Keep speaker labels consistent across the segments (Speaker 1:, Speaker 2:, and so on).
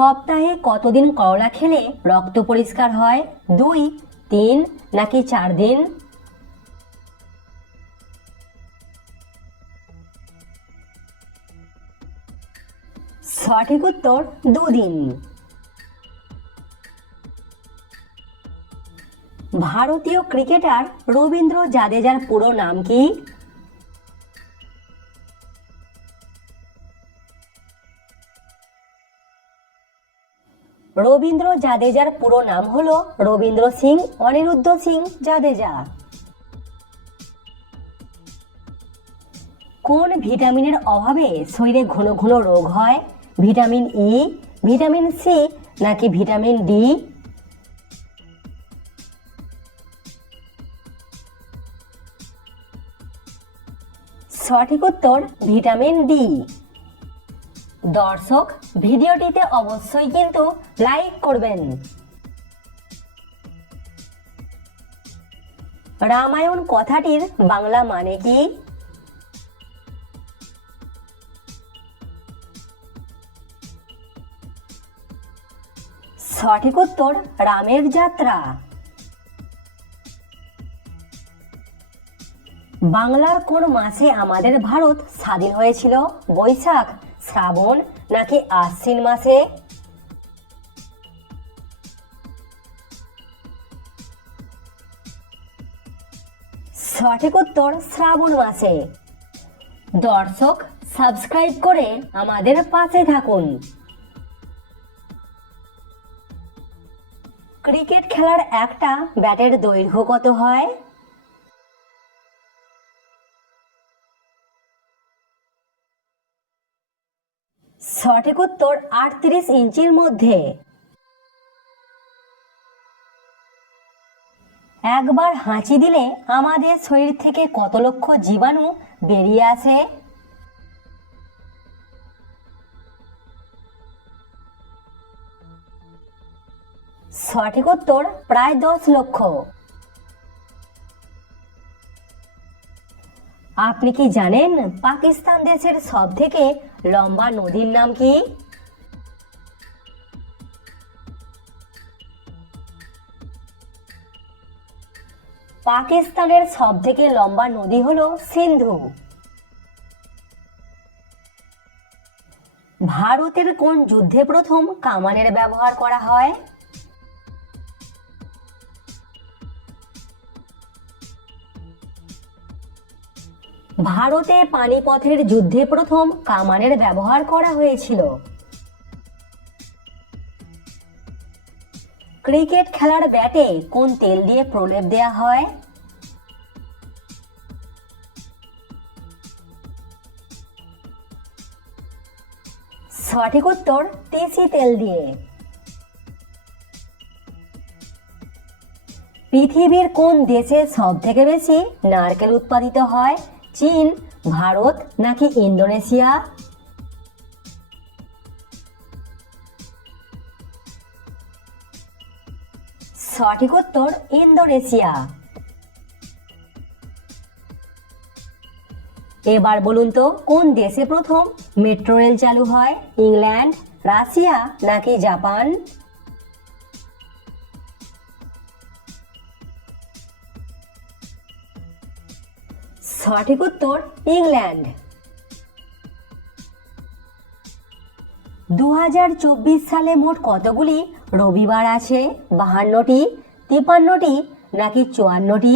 Speaker 1: সপ্তাহে কতদিন করলা খেলে রক্ত পরিষ্কার হয়? দুই, তিন, নাকি চার দিন? সঠিক উত্তর, দুদিন। ভারতীয় ক্রিকেটার রবীন্দ্র জাদেজার পুরো নাম কি? রবীন্দ্র জাদেজার পুরো নাম হলো রবীন্দ্র সিং, অনিরুদ্ধ সিং জাদেজা। কোন ভিটামিনের অভাবে শরীরে ঘন ঘন রোগ হয়? ভিটামিন ই ভিটামিন সি নাকি ভিটামিন ডি সঠিক উত্তর ভিটামিন ডি দর্শক, ভিডিওটিতে অবশ্যই কিন্তু লাইক করবেন। রামায়ণ কথাটির বাংলা মানে কি? সঠিক উত্তর, রামের যাত্রা। বাংলার কোন মাসে আমাদের ভারত স্বাধীন হয়েছিল? বৈশাখ শ্রাবণ নাকি আশ্বিন মাসে? সঠিক উত্তর শ্রাবণ মাসে। দর্শক, সাবস্ক্রাইব করে আমাদের পাশে থাকুন। ক্রিকেট খেলার একটা ব্যাটের দৈর্ঘ্য কত হয়? সঠিক উত্তর আটত্রিশ ইঞ্চির মধ্যে। একবার হাঁচি দিলে আমাদের শরীর থেকে কত লক্ষ জীবাণু বেরিয়ে আসে? সঠিক উত্তর প্রায় দশ লক্ষ। আপনি কি জানেন পাকিস্তান দেশের সব থেকে লম্বা নদীর নাম কি? পাকিস্তানের সব থেকে লম্বা নদী হলো সিন্ধু। ভারতের কোন যুদ্ধে প্রথম কামানের ব্যবহার করা হয়? ভারতে পানিপথের যুদ্ধে প্রথম কামানের ব্যবহার করা হয়েছিল। ক্রিকেট খেলার ব্যাটে কোন তেল দিয়ে প্রলেপ দেয়া হয়? সঠিক উত্তর তিসি তেল দিয়ে। পৃথিবীর কোন দেশে সব থেকে বেশি নারকেল উৎপাদিত হয়? চীন, ভারত নাকি ইন্দোনেশিয়া? সঠিক উত্তর ইন্দোনেশিয়া। এবার বলুন তো, কোন দেশে প্রথম মেট্রো রেল চালু হয়? ইংল্যান্ড, রাশিয়া নাকি জাপান? সঠিক উত্তর, ইংল্যান্ড। দু হাজার চব্বিশ সালে মোট কতগুলি রবিবার আছে? বাহান্নটি তিপান্নটি নাকি চুয়ান্নটি?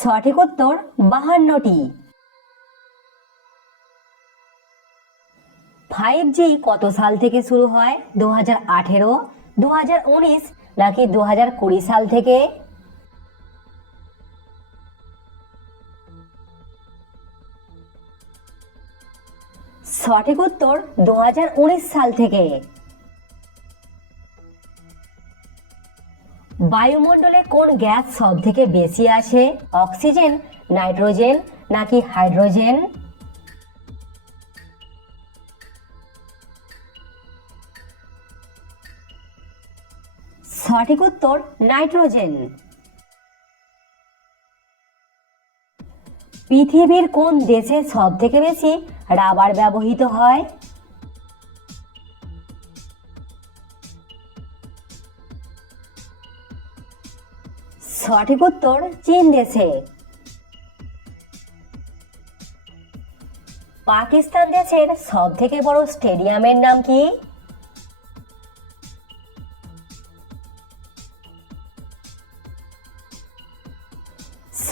Speaker 1: সঠিক উত্তর, বাহান্নটি। ফাইভ জি কত সাল থেকে শুরু হয়? দু হাজার আঠেরো দু নাকি দু সাল থেকে? সঠিক উত্তর দু সাল থেকে। বায়ুমণ্ডলে কোন গ্যাস সব থেকে বেশি আছে অক্সিজেন, নাইট্রোজেন নাকি হাইড্রোজেন? সঠিক উত্তর নাইট্রোজেন। পৃথিবীর কোন দেশে সব থেকে বেশি রাবার ব্যবহৃত হয়? সঠিক উত্তর চীন দেশে। পাকিস্তান দেশের সব থেকে বড় স্টেডিয়ামের নাম কি?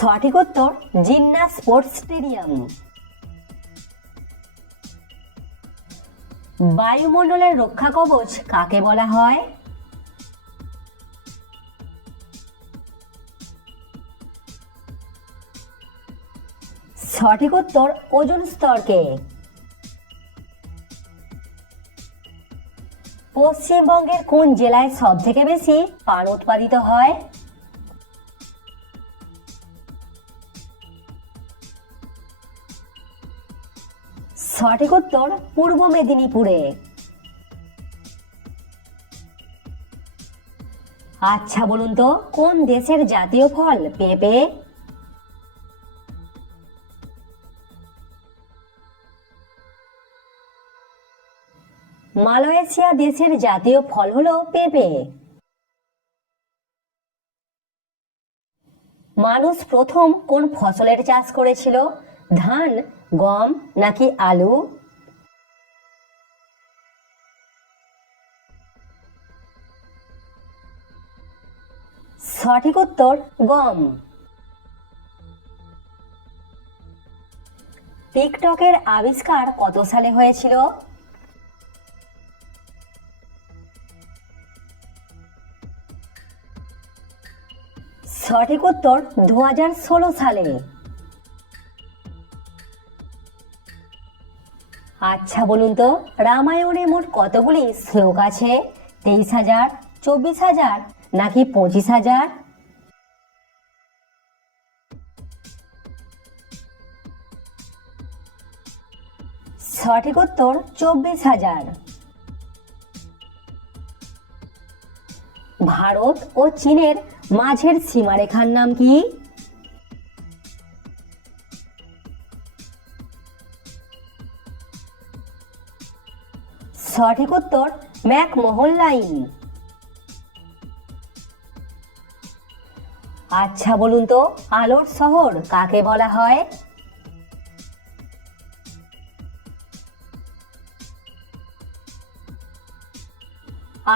Speaker 1: সঠিক উত্তর জিন্না স্পোর্টস স্টেডিয়াম। বায়ুমণ্ডলের রক্ষা কবচ কাকে বলা হয়? সঠিক উত্তর ওজন স্তরকে। পশ্চিমবঙ্গের কোন জেলায় সব থেকে বেশি পান উৎপাদিত হয়? সঠিক উত্তর পূর্ব মেদিনীপুরে। আচ্ছা বলুন তো, কোন দেশের জাতীয় ফল পেঁপে? মালয়েশিয়া দেশের জাতীয় ফল হলো পেঁপে। মানুষ প্রথম কোন ফসলের চাষ করেছিল? ধান গম নাকি আলু? সঠিক উত্তর, গম। টিকটকের আবিষ্কার কত সালে হয়েছিল? সঠিক উত্তর দু হাজার ষোলো সালে। আচ্ছা বলুন তো, রামায়ণে মোট কতগুলি শ্লোক আছে? তেইশ হাজার, চব্বিশ হাজার, নাকি পঁচিশ হাজার? সঠিক উত্তর, চব্বিশ হাজার। ভারত ও চীনের মাঝের সীমারেখার নাম কি? সঠিক উত্তর ম্যাকমোহন লাইন আচ্ছা বলুন তো, আলোর শহর কাকে বলা হয়?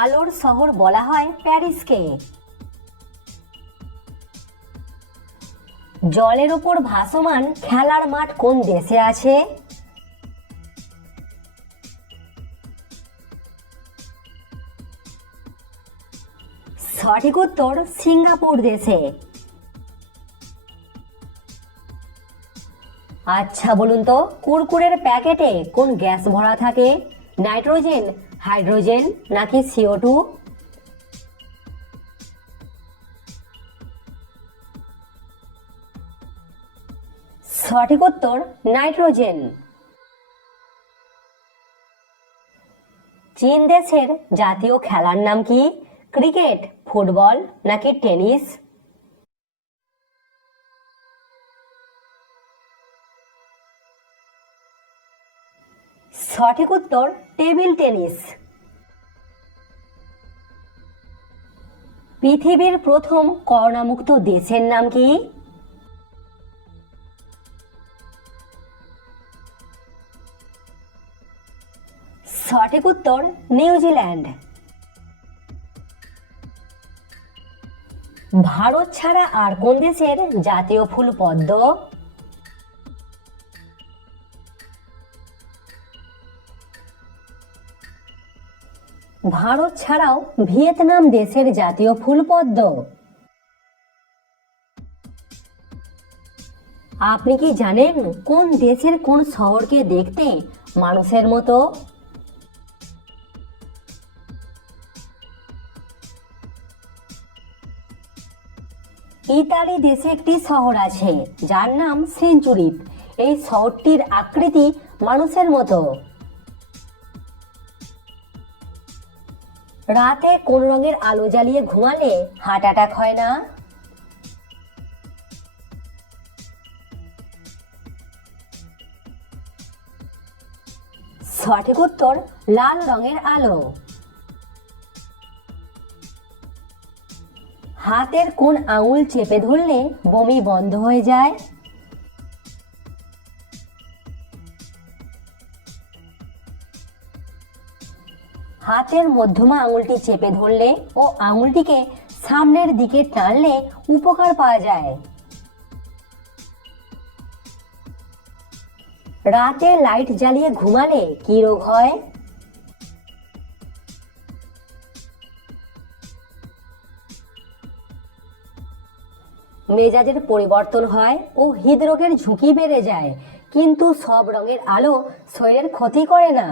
Speaker 1: আলোর শহর বলা হয় প্যারিসকে। জলের ওপর ভাসমান খেলার মাঠ কোন দেশে আছে? সঠিক উত্তর সিঙ্গাপুর দেশে। আচ্ছা বলুন তো, কুরকুরের প্যাকেটে কোন গ্যাস ভরা থাকে? নাইট্রোজেন, হাইড্রোজেন নাকি সিও টু সঠিক উত্তর, নাইট্রোজেন। চীন দেশের জাতীয় খেলার নাম কি? ক্রিকেট, ফুটবল নাকি টেনিস? সঠিক উত্তর, টেবিল টেনিস। পৃথিবীর প্রথম করোনামুক্ত দেশের নাম কি? সঠিক উত্তর, নিউজিল্যান্ড। ভারত ছাড়া আর কোন দেশের জাতীয় ফুল পদ্ম? ভারত ছাড়াও ভিয়েতনাম দেশের জাতীয় ফুল পদ্ম। আপনি কি জানেন কোন দেশের কোন শহরকে দেখতে মানুষের মতো? ইতালি দেশে একটি শহর আছে, যার নাম সেঞ্চুরিপ এই শহরটির আকৃতি মানুষের মতো। রাতে কোন রঙের আলো জ্বালিয়ে ঘুমালে হার্ট অ্যাটাক হয় না? সঠিক উত্তর, লাল রঙের আলো। হাতের কোন আঙুল চেপে ধরলে বমি বন্ধ হয়ে যায়। হাতের মধ্যমা আঙুলটি চেপে ধরলে ও আঙুলটিকে সামনের দিকে টানলে উপকার পাওয়া যায়। রাতে লাইট জ্বালিয়ে ঘুমালে কি রোগ হয়? মেজাজের পরিবর্তন হয় ও হৃদরোগের ঝুঁকি বেড়ে যায়। কিন্তু সব রঙের আলো শরীরের ক্ষতি করে না।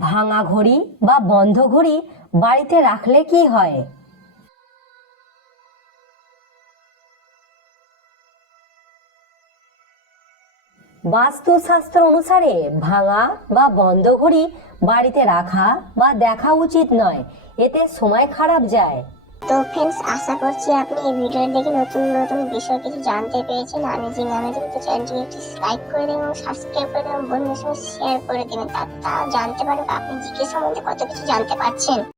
Speaker 1: ভাঙা ঘড়ি বা বন্ধ ঘড়ি বাড়িতে রাখলে কি হয়? বাস্তুশাস্ত্র অনুসারে ভাঙা বা বন্ধ ঘড়ি বাড়িতে রাখা বা দেখা উচিত নয়। এতে সময় খারাপ যায়।
Speaker 2: তো ফ্রেন্ডস আশা করছি আপনি এই ভিডিও দেখে নতুন নতুন বিষয় কিছু জানতে পেরেছেন। আমেজিং আমেজিং তো চ্যানেলটিকে একটি লাইক করে দেবেন এবং সাবস্ক্রাইব করে দেবেন বন্ধুদের সঙ্গে শেয়ার করে দেবেন তা জানতে পারবে আপনি জিকে সম্বন্ধে কত কিছু জানতে পারছেন।